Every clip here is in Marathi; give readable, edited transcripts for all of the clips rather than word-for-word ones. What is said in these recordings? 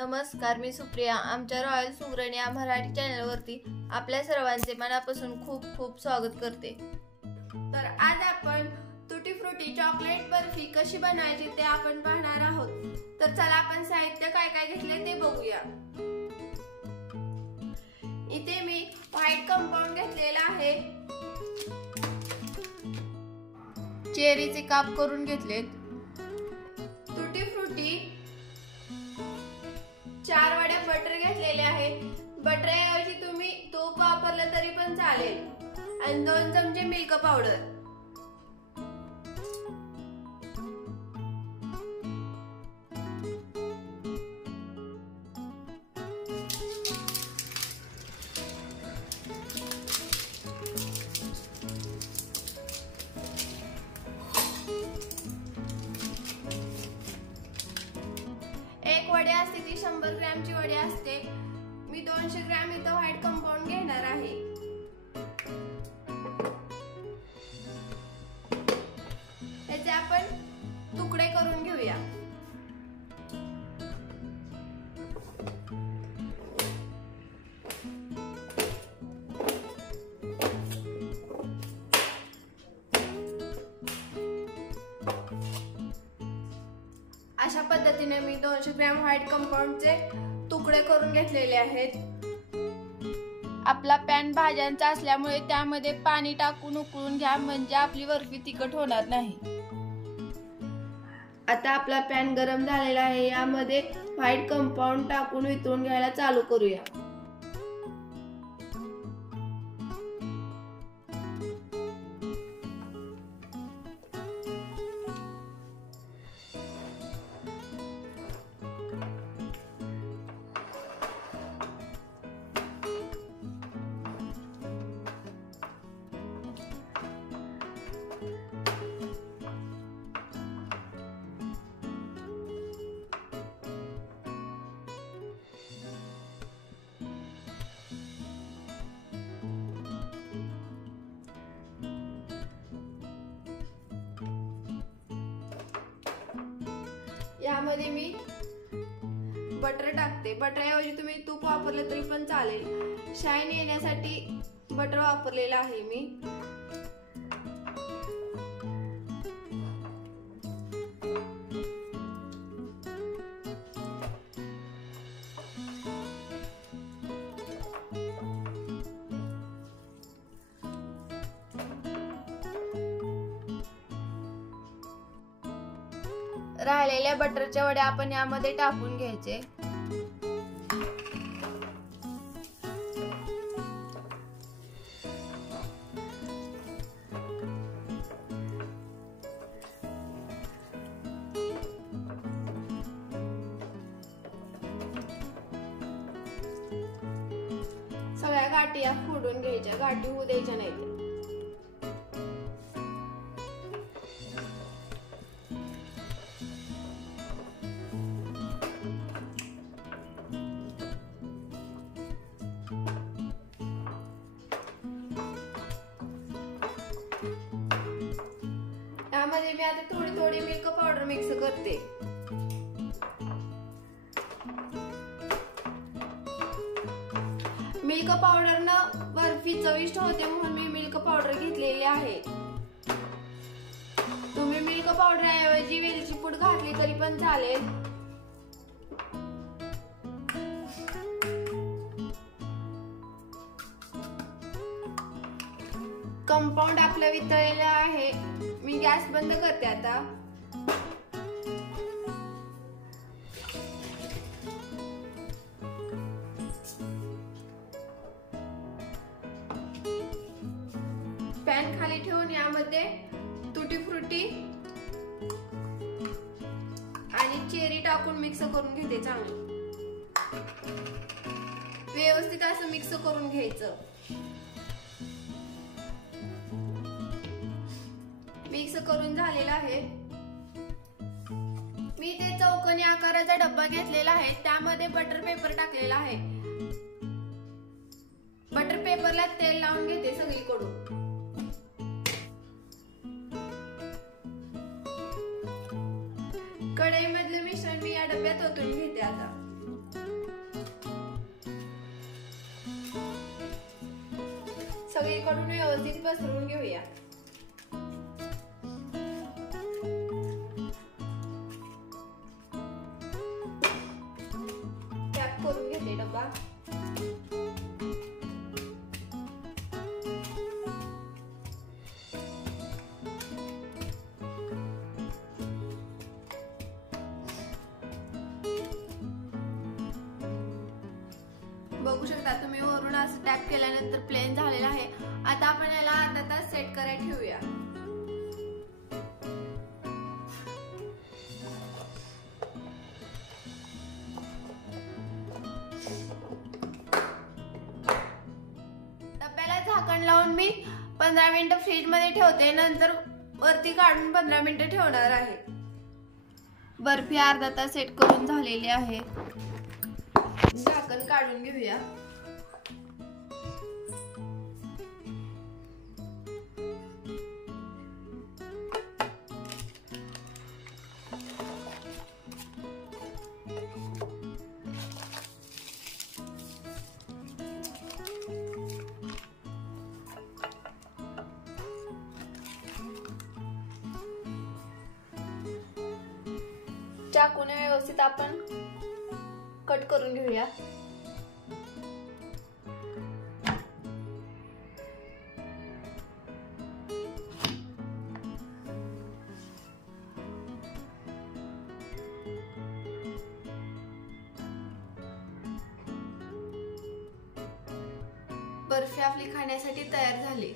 नमस्कार, मी सुप्रिया. आमच्या रॉयल सुगरण या मराठी चॅनलवरती आपल्या सर्वांचे मनापासून खूप खूप स्वागत करते. तर आज आपण तुटी फ्रुटी चॉकलेट बर्फी कशी बनायची ते आपण पाहणार आहोत. तर चला आपण साहित्य काय काय घेतले ते बघूया. इथे मी व्हाईट कंपाऊंड घेतलेला आहे. चेरीचे काप करून घेतलेत. तुटी फ्रुटी 4 वड्या बटर घेतलेले आहे. बटरऐवजी तुम्ही तूप वापरलं तरी पण चालेल. आणि 2 चमचे मिल्क पावडर. एक वडी असते ती 100 ग्रॅमची वडी असते. मी 200 ग्रॅम इथं व्हाईट कंपाऊंड घेणार आहे. याचे आपण तुकडे करून घेऊया. अशा पद्धतीने मी 200 ग्रॅम व्हाईट कंपाऊंडचे तुकडे करून घेतलेले आहेत. आपला पॅन भाज्यांचा असल्यामुळे त्यामध्ये पाणी टाकून उकळून घ्या, म्हणजे आपली बर्फी तिखट होणार नाही. आता आपला पॅन गरम झालेला आहे. यामध्ये व्हाईट कंपाऊंड टाकून वितळून घ्यायला चालू करूया. यामध्ये मी बटर टाकते. बटरऐवजी तुम्ही तूप वापरलं तरी पण चालेल. शाईन येण्यासाठी बटर वापरलेलं आहे मी. राहिलेल्या बटरच्या वड्या आपण यामध्ये टाकून घ्यायचे. सगळ्या गाठी या फोडून घ्यायच्या. गाठी होऊ द्यायच्या नाहीत. यामध्ये मी आता थोडी थोडी मिल्क पावडर मिक्स करते. मिल्क पावडरनं बर्फी चविष्ट होते म्हणून मी मिल्क पावडर घेतलेली आहे. तुम्ही मिल्क पावडर ऐवजी वेलची पूड घातली तरी पण चालेल. कंपाऊंड आपलं वितळलेलं आहे. मी गॅस बंद करते आता. पॅन खाली ठेवून यामध्ये तुटी फ्रुटी आणि चेरी टाकून मिक्स करून घेते. चांगलं व्यवस्थित असं मिक्स करून घ्यायचं. मिक्स करून झालेला आहे. मी ते चौकोनी आकाराचा डब्बा घेतलेला आहे. त्यामध्ये बटर पेपर टाकलेला आहे. बटर पेपरला तेल लावून घेते सगळीकडून. कढईमधलं मिश्रण मी या डब्यात ओतून घेते आता. सगळीकडून व्यवस्थित पसरवून घेऊया। पॅक करून घेते डबा। बघू शकता तुम्ही वरून असं टॅप केल्यानंतर प्लेन झालेला आहे। आता आपण याला अर्धा तास सेट करायला ठेवूया। डब्याला झाकण लावून मी 15 मिनिटं फ्रीज मध्ये ठेवते, नंतर वरती काढून 15 मिनिटं ठेवणार आहे। बर्फी अर्धा तास सेट करून झालेली आहे। झाकण काढून घेऊया। चाकूने व्यवस्थित आपण कट करून घेऊया। बर्फी आपली खाण्यासाठी तयार झाली।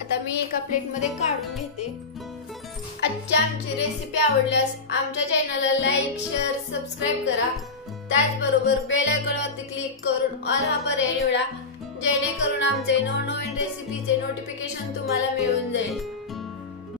आता मी एका प्लेट मध्ये काढून घेते। आजची आमची रेसिपी आवडल्यास आमच्या चॅनलला लाईक, शेअर, सबस्क्राईब करा। त्याचबरोबर बेल आयकॉनवरती क्लिक करून ऑल हा पर्याय निवडा, जेणेकरून आमचे नवनवीन रेसिपीचे नोटिफिकेशन तुम्हाला मिळून जाईल।